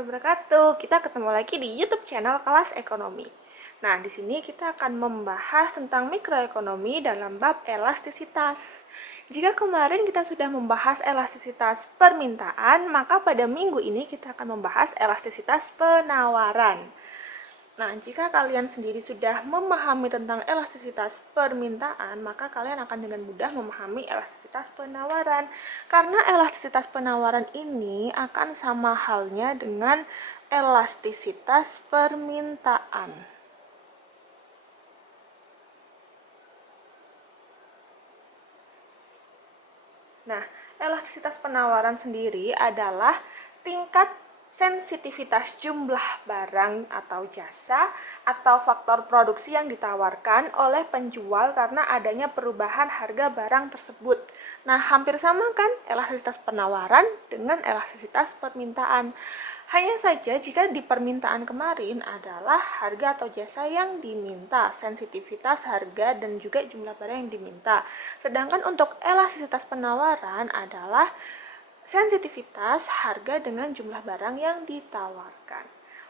wabarakatuh. Kita ketemu lagi di YouTube channel Kelas Ekonomi. Nah, di sini kita akan membahas tentang mikroekonomi dalam bab elastisitas. Jika kemarin kita sudah membahas elastisitas permintaan, maka pada minggu ini kita akan membahas elastisitas penawaran. Nah, jika kalian sendiri sudah memahami tentang elastisitas permintaan, maka kalian akan dengan mudah memahami elastisitas penawaran. Karena elastisitas penawaran ini akan sama halnya dengan elastisitas permintaan. Nah, elastisitas penawaran sendiri adalah tingkat sensitivitas jumlah barang atau jasa atau faktor produksi yang ditawarkan oleh penjual karena adanya perubahan harga barang tersebut. Nah, hampir sama kan elastisitas penawaran dengan elastisitas permintaan. Hanya saja jika di permintaan kemarin adalah harga atau jasa yang diminta, sensitivitas harga dan juga jumlah barang yang diminta. Sedangkan untuk elastisitas penawaran adalah sensitivitas harga dengan jumlah barang yang ditawarkan.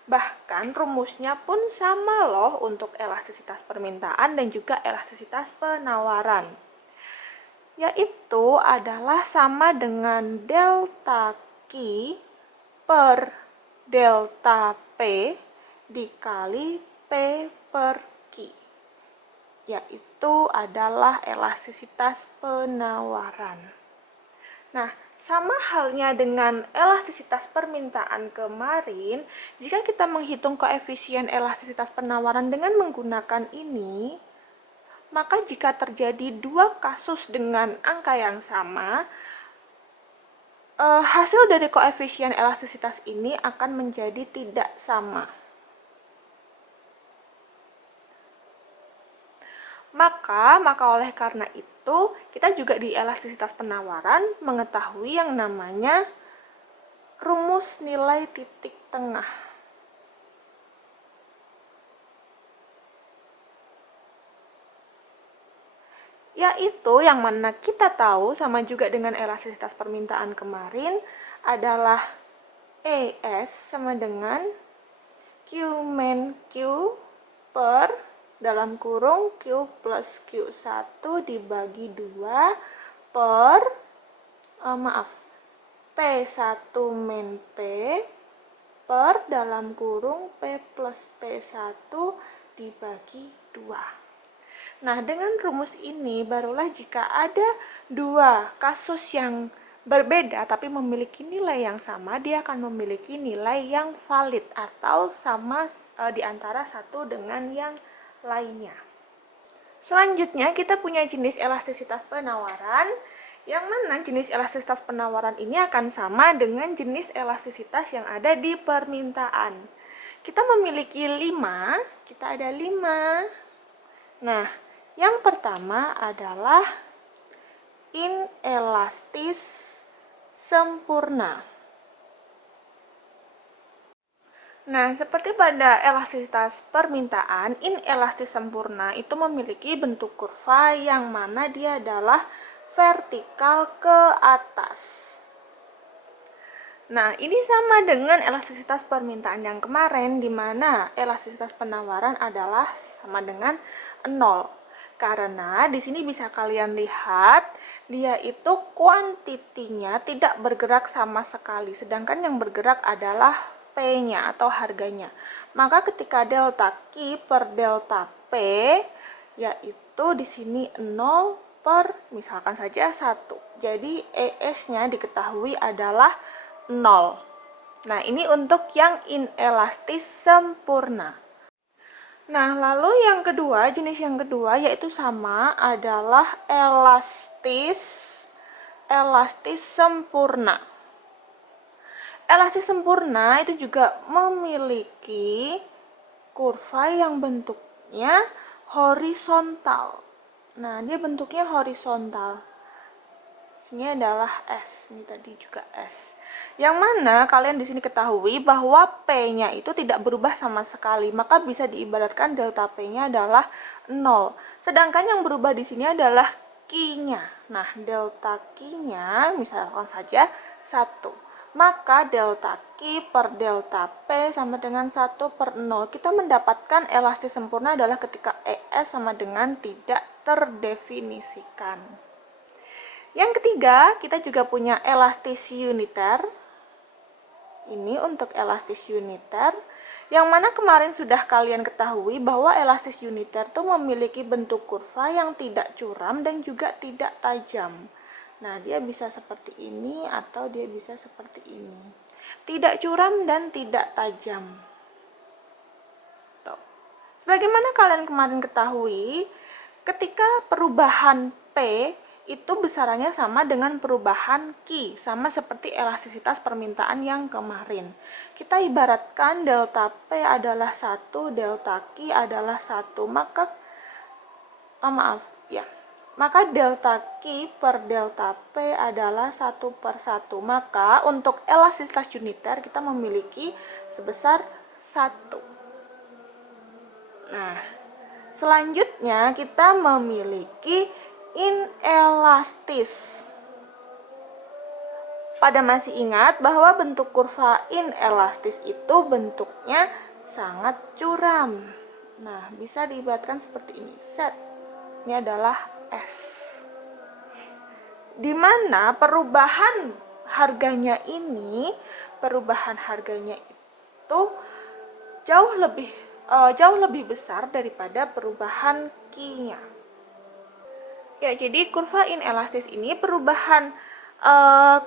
Bahkan rumusnya pun sama loh untuk elastisitas permintaan dan juga elastisitas penawaran. Yaitu adalah sama dengan delta Q per delta P dikali P per Q. Yaitu adalah elastisitas penawaran. Nah, sama halnya dengan elastisitas permintaan kemarin, jika kita menghitung koefisien elastisitas penawaran dengan menggunakan ini, maka jika terjadi dua kasus dengan angka yang sama, hasil dari koefisien elastisitas ini akan menjadi tidak sama. Maka oleh karena itu, kita juga di elastisitas penawaran mengetahui yang namanya rumus nilai titik tengah. Yaitu yang mana kita tahu sama juga dengan elastisitas permintaan kemarin adalah ES sama dengan Q min Q per dalam kurung Q plus Q1 dibagi 2 per P1 min P per dalam kurung P plus P1 dibagi 2. Nah, dengan rumus ini barulah jika ada dua kasus yang berbeda tapi memiliki nilai yang sama, dia akan memiliki nilai yang valid atau sama di antara satu dengan yang lainnya. Selanjutnya kita punya jenis elastisitas penawaran, yang mana jenis elastisitas penawaran ini akan sama dengan jenis elastisitas yang ada di permintaan. Kita memiliki 5, kita ada 5. Nah, yang pertama adalah inelastis sempurna. Nah, seperti pada elastisitas permintaan, inelastis sempurna itu memiliki bentuk kurva yang mana dia adalah vertikal ke atas. Nah, ini sama dengan elastisitas permintaan yang kemarin, di mana elastisitas penawaran adalah sama dengan 0. Karena di sini bisa kalian lihat, dia itu kuantitinya tidak bergerak sama sekali, sedangkan yang bergerak adalah P-nya atau harganya. Maka ketika delta Q per delta P, yaitu di sini 0 per misalkan saja 1. Jadi ES-nya diketahui adalah 0. Nah, ini untuk yang inelastis sempurna. Nah, lalu yang kedua, jenis yang kedua yaitu sama adalah elastis sempurna. Elastis sempurna itu juga memiliki kurva yang bentuknya horizontal. Nah, dia bentuknya horizontal. Ini adalah S, ini tadi juga S. Yang mana kalian di sini ketahui bahwa P-nya itu tidak berubah sama sekali, maka bisa diibaratkan delta P-nya adalah 0. Sedangkan yang berubah di sini adalah Q-nya. Nah, delta Q-nya misalkan saja 1. maka delta Q per delta P sama dengan 1/0. Kita mendapatkan elastis sempurna adalah ketika ES sama dengan tidak terdefinisikan. Yang ketiga, kita juga punya elastis uniter. Ini untuk elastis uniter, yang mana kemarin sudah kalian ketahui bahwa elastis uniter itu memiliki bentuk kurva yang tidak curam dan juga tidak tajam. Nah, dia bisa seperti ini atau dia bisa seperti ini. Tidak curam dan tidak tajam. Tuh. Sebagaimana kalian kemarin ketahui, ketika perubahan P itu besarannya sama dengan perubahan Q, sama seperti elastisitas permintaan yang kemarin. Kita ibaratkan delta P adalah 1, delta Q adalah 1, maka delta Q per delta P adalah 1/1. Maka untuk elastisitas uniter kita memiliki sebesar 1. Nah, selanjutnya kita memiliki inelastis. Pada masih ingat bahwa bentuk kurva inelastis itu bentuknya sangat curam. Nah, bisa diibaratkan seperti ini. Set. Ini adalah S. Di mana perubahan harganya itu jauh lebih besar daripada perubahan Q-nya. Ya, jadi kurva inelastis ini perubahan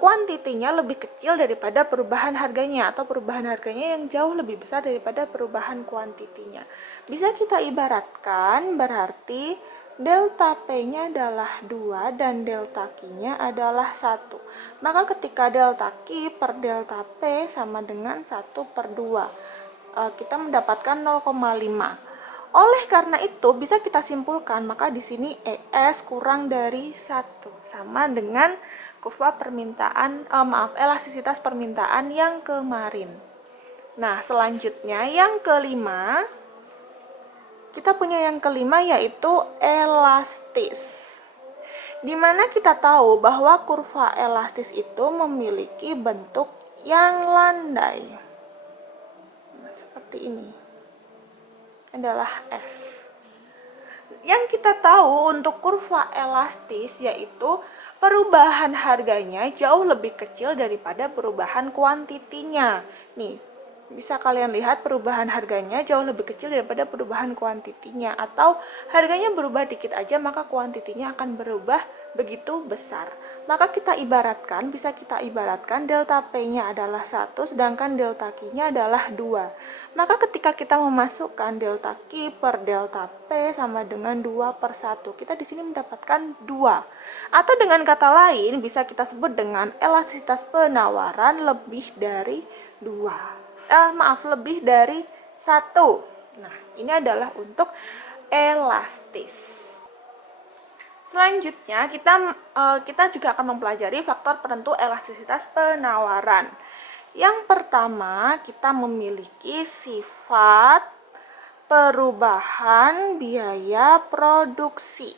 kuantitinya lebih kecil daripada perubahan harganya, atau perubahan harganya yang jauh lebih besar daripada perubahan kuantitinya. Bisa kita ibaratkan berarti delta P-nya adalah 2 dan delta Q-nya adalah 1. Maka ketika delta Q per delta P sama dengan 1/2, kita mendapatkan 0,5. Oleh karena itu, bisa kita simpulkan, maka di sini ES kurang dari 1, sama dengan kurva elastisitas permintaan yang kemarin. Nah, selanjutnya yang kelima, kita punya yang kelima yaitu elastis. Dimana kita tahu bahwa kurva elastis itu memiliki bentuk yang landai. Nah, seperti ini. Adalah S. Yang kita tahu untuk kurva elastis yaitu perubahan harganya jauh lebih kecil daripada perubahan kuantitinya. Nih, bisa kalian lihat perubahan harganya jauh lebih kecil daripada perubahan kuantitinya, atau harganya berubah dikit aja maka kuantitinya akan berubah begitu besar. Maka bisa kita ibaratkan delta P-nya adalah 1 sedangkan delta Q-nya adalah 2. Maka ketika kita memasukkan delta Q per delta P sama dengan 2/1, kita di sini mendapatkan 2. Atau dengan kata lain bisa kita sebut dengan elastisitas penawaran lebih dari 1. Nah, ini adalah untuk elastis. Selanjutnya kita juga akan mempelajari faktor penentu elastisitas penawaran. Yang pertama, kita memiliki sifat perubahan biaya produksi.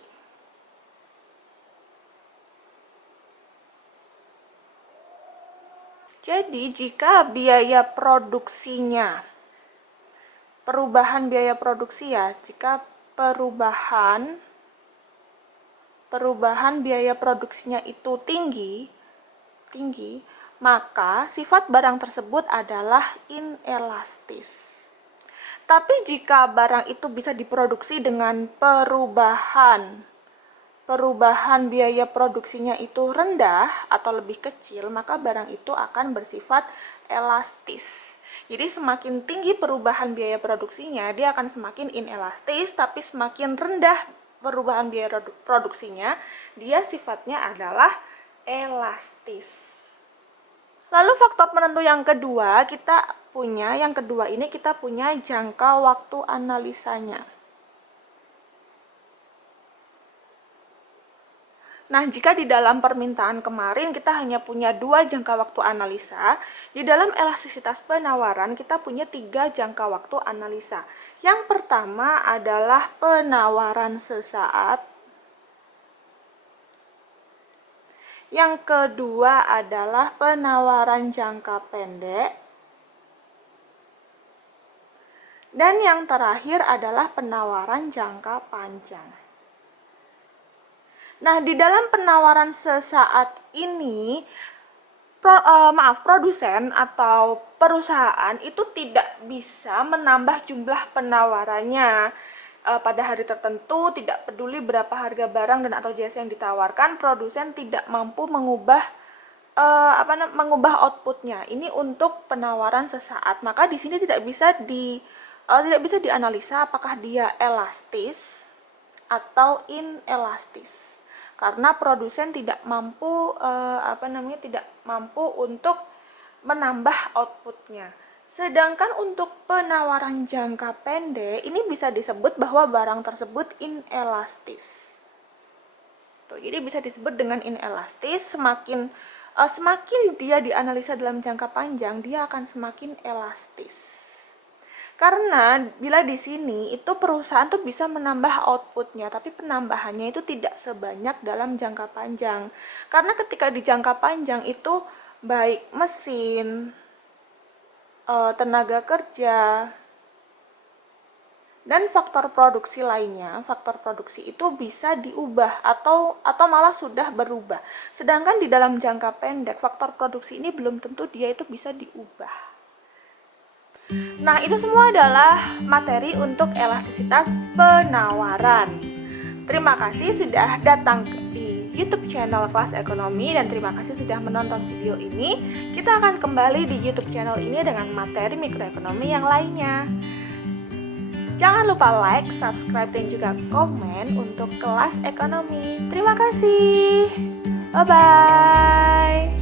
Jadi, jika biaya produksinya, perubahan biaya produksi ya, jika perubahan biaya produksinya itu tinggi, maka sifat barang tersebut adalah inelastis. Tapi jika barang itu bisa diproduksi dengan perubahan biaya produksinya itu rendah atau lebih kecil, maka barang itu akan bersifat elastis. Jadi semakin tinggi perubahan biaya produksinya, dia akan semakin inelastis, tapi semakin rendah perubahan biaya produksinya, dia sifatnya adalah elastis. Lalu faktor penentu yang kedua, kita punya jangka waktu analisanya. Nah, jika di dalam permintaan kemarin kita hanya punya 2 jangka waktu analisa, di dalam elastisitas penawaran kita punya 3 jangka waktu analisa. Yang pertama adalah penawaran sesaat. Yang kedua adalah penawaran jangka pendek. Dan yang terakhir adalah penawaran jangka panjang. Nah, di dalam penawaran sesaat ini, produsen atau perusahaan itu tidak bisa menambah jumlah penawarannya pada hari tertentu, tidak peduli berapa harga barang dan atau jasa yang ditawarkan, produsen tidak mampu mengubah outputnya. Ini untuk penawaran sesaat. Maka di sini tidak bisa dianalisa apakah dia elastis atau inelastis, karena produsen tidak mampu untuk menambah outputnya. Sedangkan untuk penawaran jangka pendek ini bisa disebut bahwa barang tersebut inelastis. Tuh, jadi bisa disebut dengan inelastis. Semakin dia dianalisa dalam jangka panjang, dia akan semakin elastis. Karena bila di sini itu perusahaan tuh bisa menambah outputnya, tapi penambahannya itu tidak sebanyak dalam jangka panjang. Karena ketika di jangka panjang itu baik mesin, tenaga kerja, dan faktor produksi lainnya, faktor produksi itu bisa diubah atau malah sudah berubah. Sedangkan di dalam jangka pendek, faktor produksi ini belum tentu dia itu bisa diubah. Nah, itu semua adalah materi untuk elastisitas penawaran. Terima kasih sudah datang di YouTube channel Kelas Ekonomi dan terima kasih sudah menonton video ini. Kita akan kembali di YouTube channel ini dengan materi mikroekonomi yang lainnya. Jangan lupa like, subscribe, dan juga komen untuk Kelas Ekonomi. Terima kasih. Bye-bye.